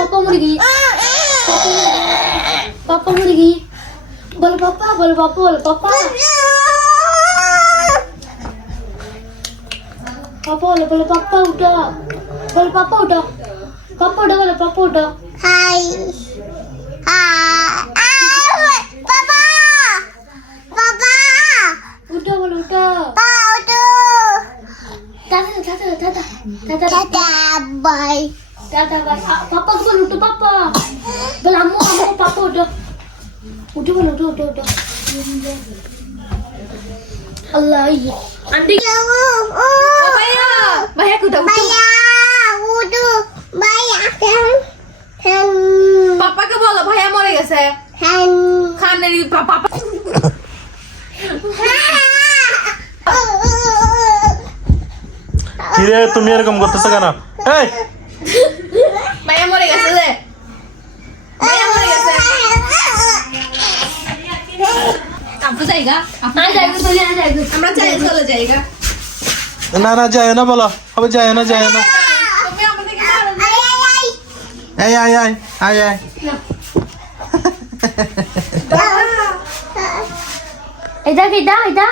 पापा मुर्गी पापा मुर्गी बोल पापा बोल पापा बोल पापा पापा बोल पापा उठो बोल पापा उठो पापा उठो बोल पापा उठो हाय पापा पापा उठो बोल उठो उठो दादा दादा दादा दादा टाटा बाय दादा पापा बोल उठो पापा बोल अम्मू अम्मू पापा उठो उठो बोल उठो उठो उठो अल्लाह ये आंटी भैया भैया उठो भैया उठो भैया पापा के बोलो भैया मरे গেছে खाने पापा কিরে তুমি এরকম করতেছ কেন এই भैया मरे গেছে রে भैया मरे গেছে আপু যাইগা আপু যাইগা চলে যাইগা আমরা চাই চলে যাইগা না না যায় না বলো হবে যায় না তুমি আমাদেরকে এই আয় আয় আয় আয় এটা